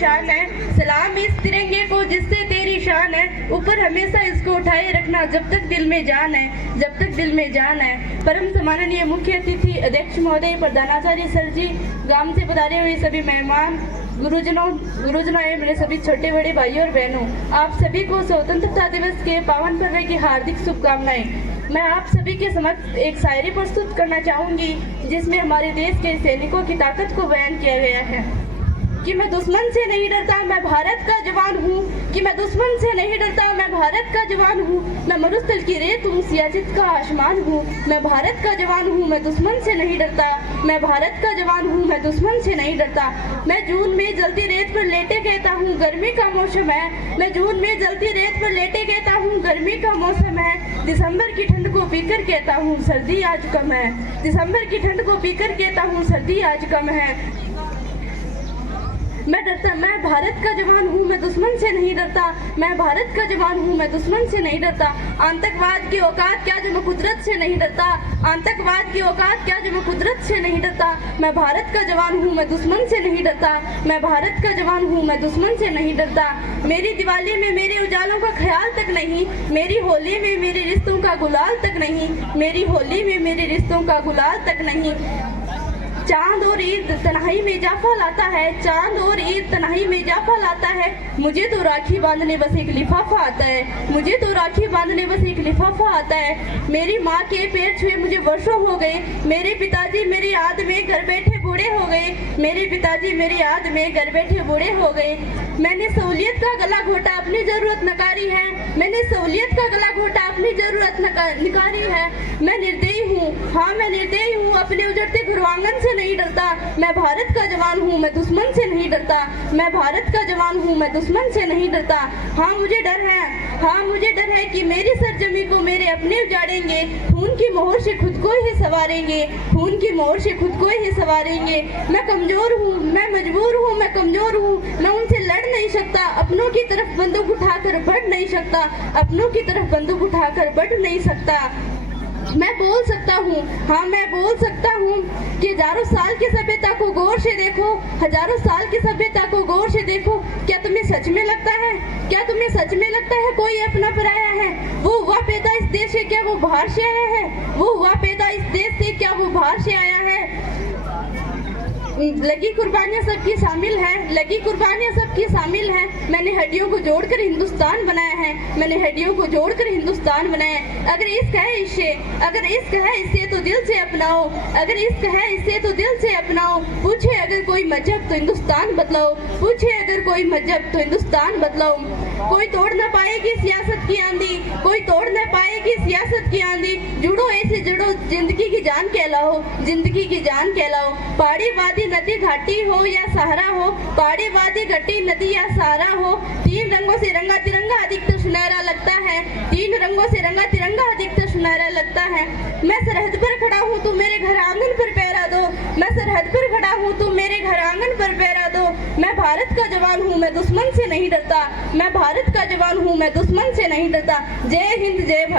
शान है, सलाम इस तिरंगे को जिससे तेरी शान है, ऊपर हमेशा इसको उठाए रखना जब तक दिल में जान है, जब तक दिल में जान है। परम सम्माननीय मुख्य अतिथि अध्यक्ष महोदय, प्रधानाचार्य सर जी, गांव से पधारे हुए सभी मेहमान, गुरुजनों एवं मेरे सभी छोटे बड़े भाइयों और बहनों, आप सभी को स्वतंत्रता दिवस के पावन पर्व की हार्दिक शुभकामनाएं। मैं आप सभी के समक्ष एक शायरी प्रस्तुत करना चाहूंगी जिसमें हमारे देश के सैनिकों की ताकत को बयान किया गया है कि मैं दुश्मन से नहीं डरता, मैं भारत का जवान हूँ, कि मैं दुश्मन से नहीं डरता, मैं भारत का जवान हूँ, मैं मरुस्थल की रेत हूँ, सियाचित का आसमान हूँ, मैं भारत का जवान हूँ, मैं दुश्मन से नहीं डरता, मैं भारत का जवान हूँ, मैं दुश्मन से नहीं डरता। मैं जून में जलती रेत पर लेटे कहता हूँ गर्मी का मौसम है, मैं जून में जलती रेत पर लेटे कहता हूँ गर्मी का मौसम है, दिसंबर की ठंड को पीकर कहता हूँ सर्दी आज कम है, दिसंबर की ठंड को पीकर कहता हूँ सर्दी आज कम है। मैं भारत का जवान हूँ, मैं दुश्मन से नहीं डरता, मैं भारत का जवान हूँ, मैं दुश्मन से नहीं डरता। आतंकवाद की औकात क्या जो मैं कुदरत से नहीं डरता, आतंकवाद की औकात क्या जो मैं कुदरत से नहीं डरता। मैं भारत का जवान हूँ, मैं दुश्मन से नहीं डरता, मैं भारत का जवान हूँ, मैं दुश्मन से नहीं डरता। मेरी दिवाली में मेरे उजालों का ख्याल तक नहीं, मेरी होली में मेरे रिश्तों का गुलाल तक नहीं, मेरी होली में मेरे रिश्तों का गुलाल तक नहीं। चांद और ईद तन्हाई में इजाफा लाता है, चांद और ईद तन्हाई में इजाफा लाता है, मुझे तो राखी बांधने बस एक लिफाफा आता है, मुझे तो राखी बांधने बस एक लिफाफा आता है। मेरी माँ के पैर छुए मुझे वर्षों हो गए, मेरे पिताजी मेरी याद में घर बैठे बूढ़े हो गए, मेरे पिताजी मेरी याद में घर बैठे बूढ़े हो गए। मैंने सहूलियत का गला घोटा अपनी जरूरत नकारी है, मैंने सहूलियत का गला घोटा अपनी जरूरत निकारी है। मैं निर्दयी हूँ, हाँ मैं निर्दयी हूँ, अपने उजड़ते घरों आंगन से नहीं डरता। मैं भारत का जवान हूँ, मैं दुश्मन से नहीं डरता, मैं भारत का जवान हूँ, मैं दुश्मन से नहीं डरता। हाँ मुझे डर है, हाँ मुझे डर है कि मेरी सरजमी को मेरे अपने उजाड़ेंगे, खून की मोहर से खुद को ही सवारेंगे, खून की मोहर से खुद को ही सवारेंगे। मैं कमजोर हूँ, मैं मजबूर हूँ, मैं कमजोर हूँ, मैं उनसे लड़ नहीं सकता, अपनों की तरफ बंदूक उठाकर बढ़ नहीं सकता, अपनों की तरफ बंदूक उठाकर बढ़ नहीं सकता। मैं बोल सकता हूँ, हाँ मैं बोल सकता हूँ कि हजारों साल की सभ्यता को गौर से देखो, हजारों साल की सभ्यता को गौर से देखो। क्या तुम्हें सच में लगता है, क्या तुम्हें सच में लगता है कोई अपना पराया है? वो हुआ पैदा इस देश से, क्या वो बाहर से आया है? वो हुआ पैदा इस देश से, क्या वो बाहर से आया है? लगी कुर्बानियां सबकी शामिल हैं, लगी कुर्बानियां सबकी शामिल हैं। मैंने हड्डियों को जोड़कर हिंदुस्तान बनाया है, मैंने हड्डियों को जोड़कर हिंदुस्तान बनाया है। अगर इश्क है इससे, अगर इश्क है इससे तो दिल से अपनाओ, अगर इश्क है इससे तो दिल से अपनाओ। पूछे अगर कोई मजहब तो हिंदुस्तान बदलाओ, पूछे अगर कोई मजहब तो हिंदुस्तान बदलाओ। कोई तोड़ ना पाएगी सियासत की आंधी, कोई तोड़ ना पाएगी सियासत की आंधी। जुड़ो ऐसे जुड़ो, जिंदगी की जान कहलाओ, जिंदगी की जान कहलाओ। पहाड़ी वादी नदी घाटी हो या सहारा हो, पहाड़ी वादी घाटी नदी या सहारा हो, तीन रंगों से रंगा तिरंगा अधिकतर सुनहरा लगता है, तीन रंगों से रंगा तिरंगा अधिकतर सुनहरा लगता है। मैं सरहद पर खड़ा हूँ तो मेरे घर आंगन पर पहरा दो, मैं सरहद पर खड़ा हूँ तो मेरे घर आंगन पर पहरा दो। मैं भारत का जवान हूँ, मैं दुश्मन से नहीं डरता, मैं भारत का जवान हूँ, मैं दुश्मन से नहीं डरता। जय हिंद, जय भारत।